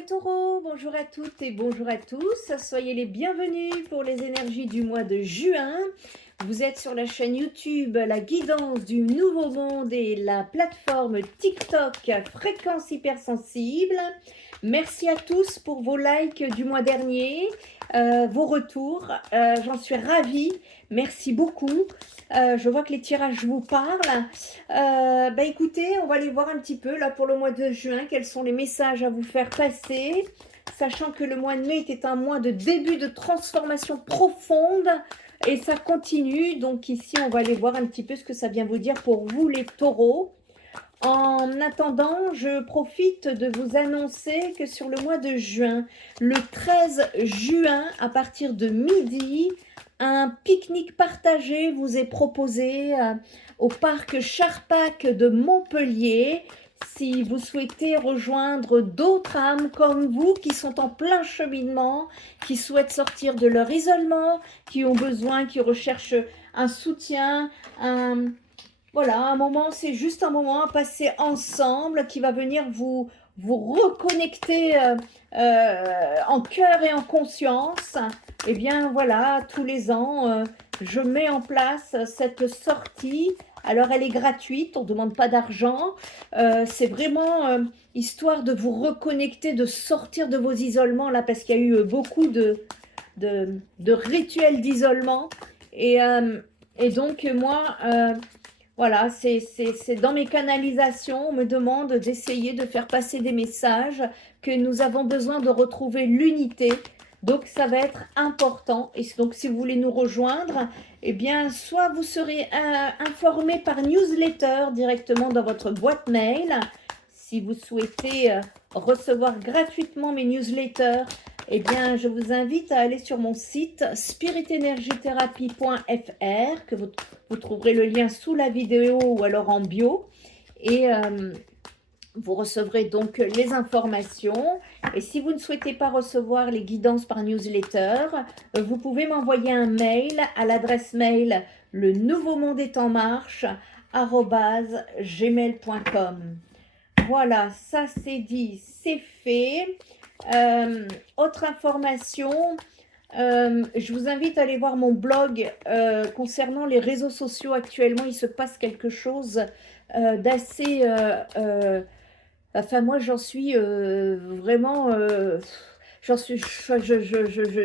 les taureaux, bonjour à toutes et bonjour à tous. Soyez les bienvenus pour les énergies du mois de juin. Vous êtes sur la chaîne YouTube La Guidance du Nouveau Monde et la plateforme TikTok Fréquence Hypersensible. Merci à tous pour vos likes du mois dernier, vos retours. J'en suis ravie. Merci beaucoup. Je vois que les tirages vous parlent. Écoutez, on va aller voir un petit peu là pour le mois de juin, quels sont les messages à vous faire passer, sachant que le mois de mai était un mois de début de transformation profonde et ça continue. Donc ici, on va aller voir un petit peu ce que ça vient vous dire pour vous les taureaux. En attendant, je profite de vous annoncer que sur le mois de juin, le 13 juin, à partir de midi, un pique-nique partagé vous est proposé au parc Charpac de Montpellier. Si vous souhaitez rejoindre d'autres âmes comme vous qui sont en plein cheminement, qui souhaitent sortir de leur isolement, qui ont besoin, qui recherchent un soutien, voilà, un moment, c'est juste un moment à passer ensemble qui va venir vous reconnecter en cœur et en conscience. Eh bien voilà, tous les ans, je mets en place cette sortie. Alors elle est gratuite, on ne demande pas d'argent. C'est vraiment histoire de vous reconnecter, de sortir de vos isolements là, parce qu'il y a eu beaucoup de rituels d'isolement. Et donc moi... voilà, c'est dans mes canalisations, on me demande d'essayer de faire passer des messages, que nous avons besoin de retrouver l'unité. Donc, ça va être important. Et donc, si vous voulez nous rejoindre, eh bien, soit vous serez informé par newsletter directement dans votre boîte mail. Si vous souhaitez recevoir gratuitement mes newsletters, eh bien, je vous invite à aller sur mon site spiritenergietherapie.fr, que vous trouverez le lien sous la vidéo ou alors en bio. Et vous recevrez donc les informations. Et si vous ne souhaitez pas recevoir les guidances par newsletter, vous pouvez m'envoyer un mail à l'adresse mail le nouveau monde est en marche @gmail.com. Voilà, ça c'est dit, c'est fait. Autre information, je vous invite à aller voir mon blog concernant les réseaux sociaux. Actuellement, il se passe quelque chose d'assez... enfin, moi, j'en suis vraiment... j'en suis...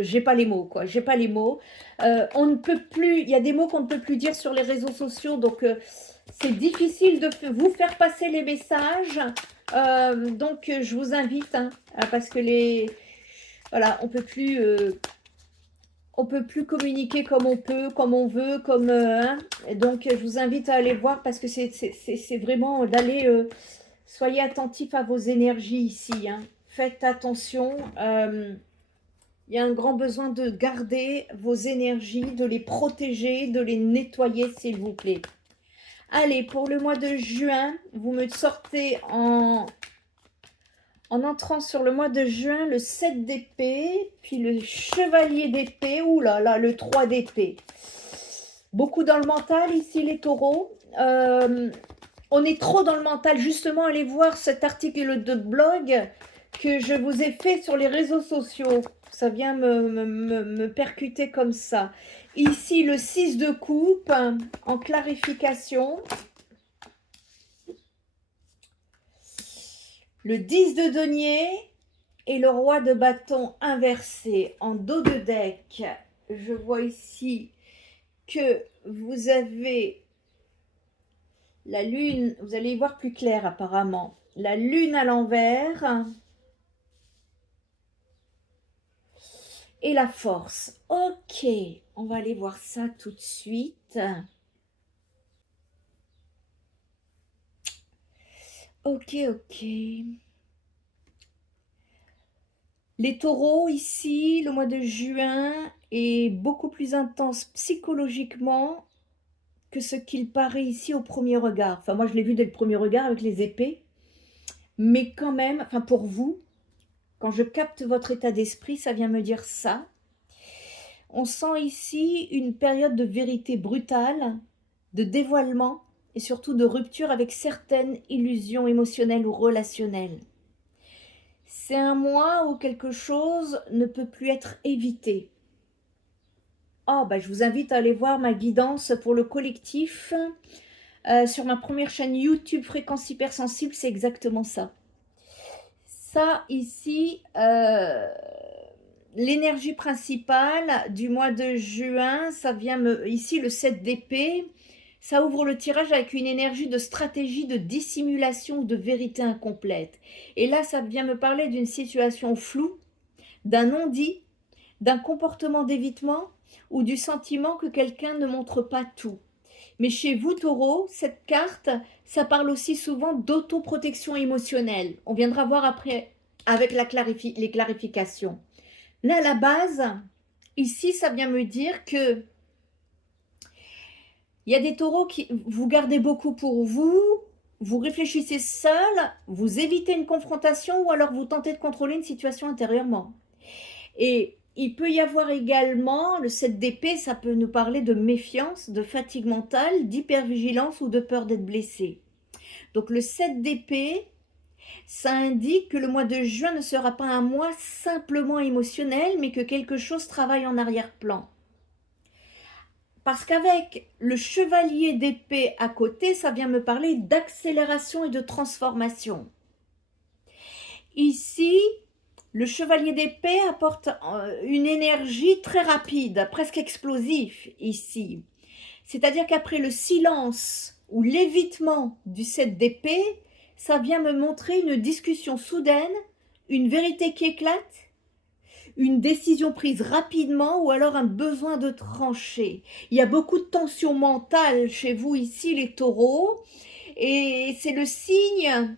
j'ai pas les mots, quoi. J'ai pas les mots. On ne peut plus... Il y a des mots qu'on ne peut plus dire sur les réseaux sociaux, donc... c'est difficile de vous faire passer les messages, donc je vous invite, parce que voilà, on peut plus communiquer comme on peut, comme on veut, comme et donc je vous invite à aller voir parce que c'est vraiment d'aller, soyez attentifs à vos énergies ici, faites attention. Il y a un grand besoin de garder vos énergies, de les protéger, de les nettoyer, s'il vous plaît. Allez, pour le mois de juin, vous me sortez en entrant sur le mois de juin le 7 d'épée, puis le chevalier d'épée, ouh là là, le 3 d'épée. Beaucoup dans le mental ici, les taureaux. On est trop dans le mental. Justement, allez voir cet article de blog que je vous ai fait sur les réseaux sociaux. Ça vient me percuter comme ça. Ici, le 6 de coupe en clarification. Le 10 de denier et le roi de bâton inversé en dos de deck. Je vois ici que vous avez la lune. Vous allez y voir plus clair apparemment. La lune à l'envers. Et la force. Ok, on va aller voir ça tout de suite. Ok. Les taureaux, ici, le mois de juin est beaucoup plus intense psychologiquement que ce qu'il paraît ici au premier regard. Enfin, moi, je l'ai vu dès le premier regard avec les épées. Mais quand même, enfin pour vous, quand je capte votre état d'esprit, ça vient me dire ça. On sent ici une période de vérité brutale, de dévoilement et surtout de rupture avec certaines illusions émotionnelles ou relationnelles. C'est un mois où quelque chose ne peut plus être évité. Oh, bah, je vous invite à aller voir ma guidance pour le collectif. Sur ma première chaîne YouTube Fréquence Hypersensible, c'est exactement ça. Ça, ici, l'énergie principale du mois de juin, ça vient ici, le 7 d'épée, ça ouvre le tirage avec une énergie de stratégie de dissimulation ou de vérité incomplète. Et là, ça vient me parler d'une situation floue, d'un non-dit, d'un comportement d'évitement ou du sentiment que quelqu'un ne montre pas tout. Mais chez vous, Taureau, cette carte, ça parle aussi souvent d'autoprotection émotionnelle. On viendra voir après avec les clarifications. Là, à la base, ici, ça vient me dire que il y a des taureaux qui vous gardez beaucoup pour vous, vous réfléchissez seul, vous évitez une confrontation ou alors vous tentez de contrôler une situation intérieurement. Et il peut y avoir également, le 7 d'épée, ça peut nous parler de méfiance, de fatigue mentale, d'hypervigilance ou de peur d'être blessé. Donc le 7 d'épée, ça indique que le mois de juin ne sera pas un mois simplement émotionnel, mais que quelque chose travaille en arrière-plan. Parce qu'avec le chevalier d'épée à côté, ça vient me parler d'accélération et de transformation. Ici, le chevalier d'épée apporte une énergie très rapide, presque explosive ici. C'est-à-dire qu'après le silence ou l'évitement du 7 d'épée, ça vient me montrer une discussion soudaine, une vérité qui éclate, une décision prise rapidement ou alors un besoin de trancher. Il y a beaucoup de tension mentale chez vous ici, les taureaux, et c'est le signe.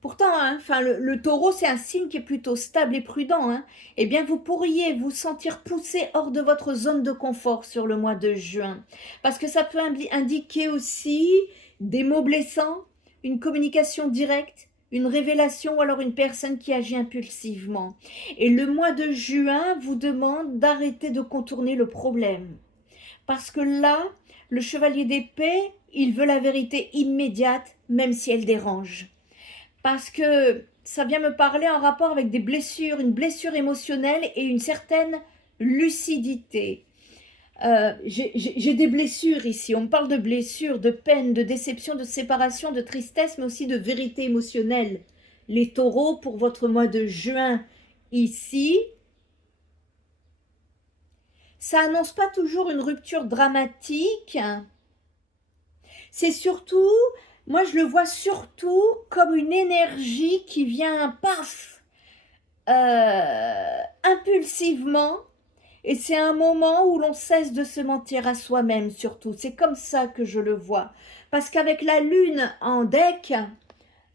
Pourtant, hein, le taureau, c'est un signe qui est plutôt stable et prudent. Hein. Eh bien, vous pourriez vous sentir poussé hors de votre zone de confort sur le mois de juin. Parce que ça peut indiquer aussi des mots blessants, une communication directe, une révélation ou alors une personne qui agit impulsivement. Et le mois de juin vous demande d'arrêter de contourner le problème. Parce que là, le chevalier d'épée, il veut la vérité immédiate, même si elle dérange. Parce que ça vient me parler en rapport avec des blessures, une blessure émotionnelle et une certaine lucidité. J'ai des blessures ici, on me parle de blessures, de peine, de déception, de séparation, de tristesse, mais aussi de vérité émotionnelle. Les taureaux, pour votre mois de juin ici, ça annonce pas toujours une rupture dramatique. C'est surtout, moi je le vois surtout comme une énergie qui vient, paf, impulsivement. Et c'est un moment où l'on cesse de se mentir à soi-même surtout. C'est comme ça que je le vois. Parce qu'avec la lune en deck,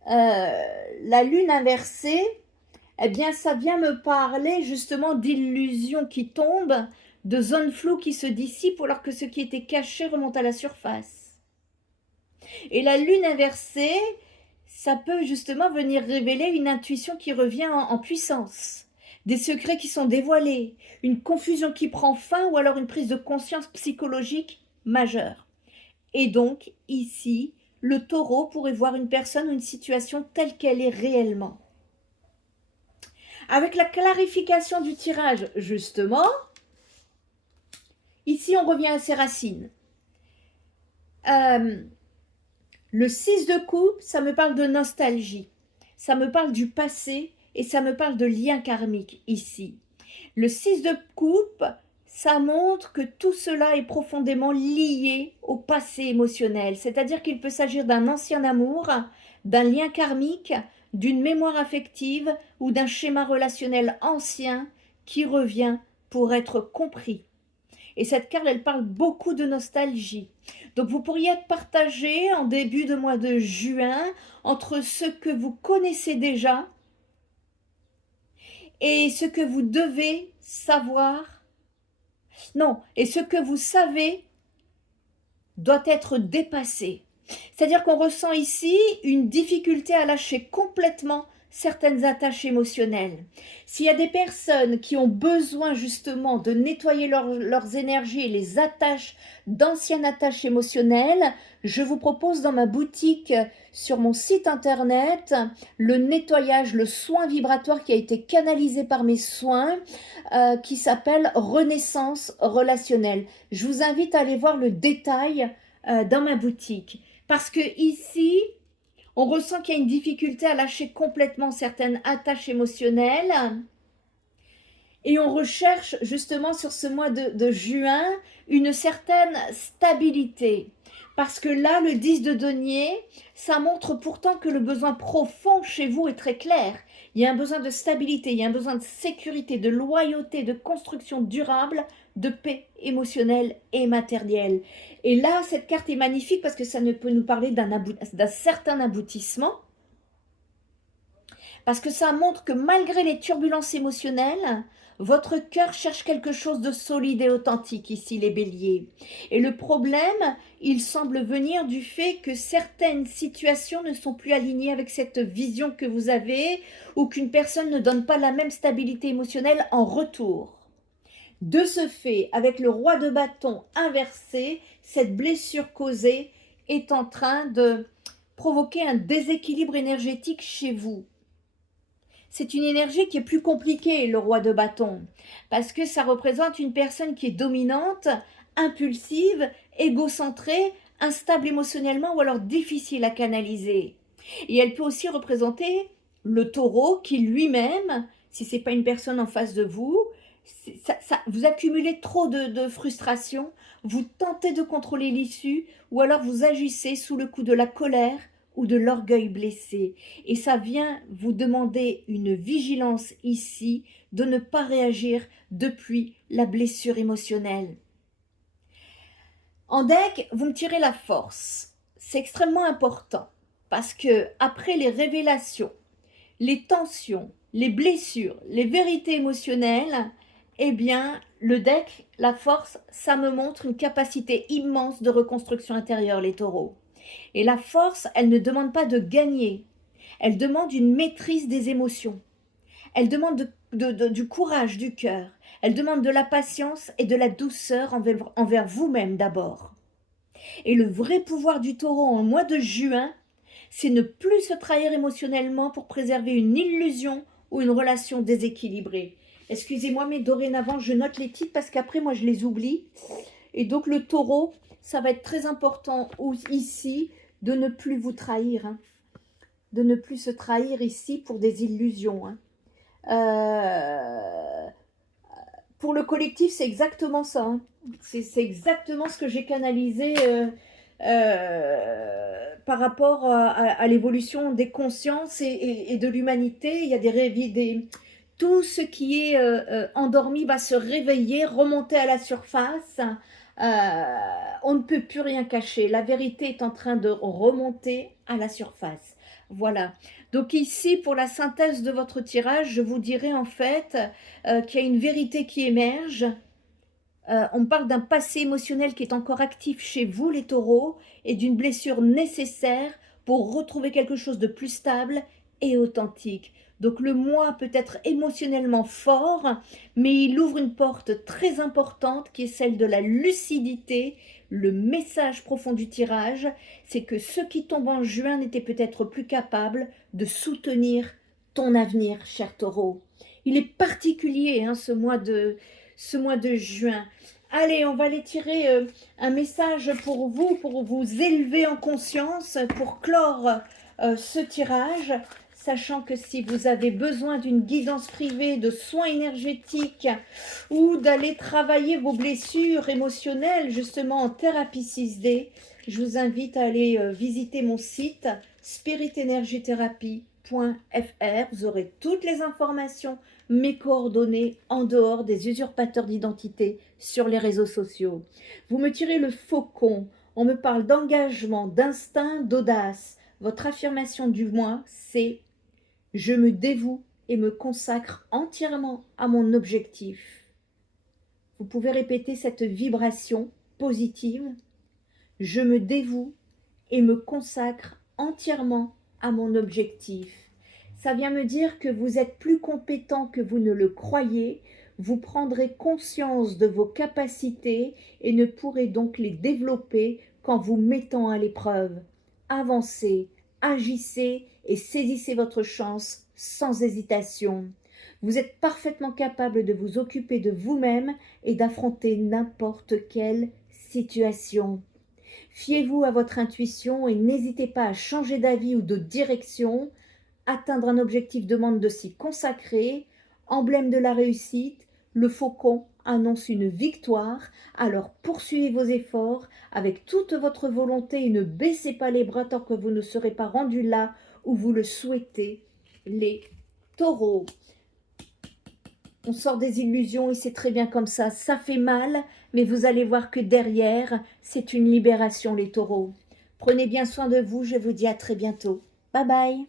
la lune inversée, eh bien ça vient me parler justement d'illusions qui tombent, de zones floues qui se dissipent alors que ce qui était caché remonte à la surface. Et la lune inversée, ça peut justement venir révéler une intuition qui revient en puissance. Des secrets qui sont dévoilés, une confusion qui prend fin ou alors une prise de conscience psychologique majeure. Et donc, ici, le taureau pourrait voir une personne ou une situation telle qu'elle est réellement. Avec la clarification du tirage, justement, ici on revient à ses racines. Le 6 de coupe, ça me parle de nostalgie, ça me parle du passé, et ça me parle de lien karmique ici. Le 6 de coupe, ça montre que tout cela est profondément lié au passé émotionnel. C'est-à-dire qu'il peut s'agir d'un ancien amour, d'un lien karmique, d'une mémoire affective ou d'un schéma relationnel ancien qui revient pour être compris. Et cette carte, elle parle beaucoup de nostalgie. Donc vous pourriez être partagé en début de mois de juin entre ce que vous connaissez déjà et ce que vous devez savoir, non, et ce que vous savez doit être dépassé. C'est-à-dire qu'on ressent ici une difficulté à lâcher complètement certaines attaches émotionnelles. S'il y a des personnes qui ont besoin justement de nettoyer leurs énergies et les attaches d'anciennes attaches émotionnelles, je vous propose dans ma boutique sur mon site internet le nettoyage, le soin vibratoire qui a été canalisé par mes soins qui s'appelle Renaissance relationnelle. Je vous invite à aller voir le détail dans ma boutique parce que ici, on ressent qu'il y a une difficulté à lâcher complètement certaines attaches émotionnelles et on recherche justement sur ce mois de juin une certaine stabilité. Parce que là, le 10 de denier, ça montre pourtant que le besoin profond chez vous est très clair. Il y a un besoin de stabilité, il y a un besoin de sécurité, de loyauté, de construction durable, de paix émotionnelle et matérielle. Et là, cette carte est magnifique parce que ça ne peut nous parler d'un certain aboutissement. Parce que ça montre que malgré les turbulences émotionnelles, votre cœur cherche quelque chose de solide et authentique, ici les béliers. Et le problème, il semble venir du fait que certaines situations ne sont plus alignées avec cette vision que vous avez ou qu'une personne ne donne pas la même stabilité émotionnelle en retour. De ce fait, avec le roi de bâton inversé, cette blessure causée est en train de provoquer un déséquilibre énergétique chez vous. C'est une énergie qui est plus compliquée, le roi de bâton, parce que ça représente une personne qui est dominante, impulsive, égocentrée, instable émotionnellement ou alors difficile à canaliser. Et elle peut aussi représenter le taureau qui lui-même, si ce n'est pas une personne en face de vous, vous accumulez trop de frustration, vous tentez de contrôler l'issue ou alors vous agissez sous le coup de la colère, ou de l'orgueil blessé. Et ça vient vous demander une vigilance ici de ne pas réagir depuis la blessure émotionnelle. En deck, vous me tirez la force. C'est extrêmement important parce que après les révélations, les tensions, les blessures, les vérités émotionnelles, eh bien, le deck, la force, ça me montre une capacité immense de reconstruction intérieure, les taureaux. Et la force, elle ne demande pas de gagner, elle demande une maîtrise des émotions, elle demande du courage du cœur, elle demande de la patience et de la douceur envers vous-même d'abord. Et le vrai pouvoir du taureau en mois de juin, c'est ne plus se trahir émotionnellement pour préserver une illusion ou une relation déséquilibrée. Excusez-moi, mais dorénavant, je note les titres parce qu'après, moi, je les oublie. Et donc, le taureau, ça va être très important ici de ne plus vous trahir, hein, de ne plus se trahir ici pour des illusions. Hein. Pour le collectif, c'est exactement ça. Hein. C'est exactement ce que j'ai canalisé par rapport à l'évolution des consciences et de l'humanité. Il y a tout ce qui est endormi va se réveiller, remonter à la surface. On ne peut plus rien cacher. La vérité est en train de remonter à la surface. Voilà. Donc ici, pour la synthèse de votre tirage, je vous dirais en fait qu'il y a une vérité qui émerge. On parle d'un passé émotionnel qui est encore actif chez vous, les taureaux, et d'une blessure nécessaire pour retrouver quelque chose de plus stable et authentique. Donc le mois peut être émotionnellement fort, mais il ouvre une porte très importante qui est celle de la lucidité. Le message profond du tirage, c'est que ceux qui tombent en juin n'étaient peut-être plus capables de soutenir ton avenir, cher taureau. Il est particulier hein, ce mois de juin. Allez, on va aller tirer un message pour vous élever en conscience, pour clore ce tirage, sachant que si vous avez besoin d'une guidance privée, de soins énergétiques ou d'aller travailler vos blessures émotionnelles justement en thérapie 6D, je vous invite à aller visiter mon site spiritenergithérapie.fr. Vous aurez toutes les informations, mes coordonnées en dehors des usurpateurs d'identité sur les réseaux sociaux. Vous me tirez le faucon, on me parle d'engagement, d'instinct, d'audace. Votre affirmation du mois, c'est « Je me dévoue et me consacre entièrement à mon objectif ». Vous pouvez répéter cette vibration positive « Je me dévoue et me consacre entièrement à mon objectif ». Ça vient me dire que vous êtes plus compétent que vous ne le croyez, vous prendrez conscience de vos capacités et ne pourrez donc les développer qu'en vous mettant à l'épreuve. Avancez, agissez et saisissez votre chance sans hésitation. Vous êtes parfaitement capable de vous occuper de vous-même et d'affronter n'importe quelle situation. Fiez-vous à votre intuition et n'hésitez pas à changer d'avis ou de direction. Atteindre un objectif demande de s'y consacrer. Emblème de la réussite, le faucon annonce une victoire. Alors poursuivez vos efforts avec toute votre volonté et ne baissez pas les bras tant que vous ne serez pas rendu là où vous le souhaitez, les taureaux. On sort des illusions et c'est très bien comme ça fait mal, mais vous allez voir que derrière, c'est une libération les taureaux. Prenez bien soin de vous, je vous dis à très bientôt. Bye bye.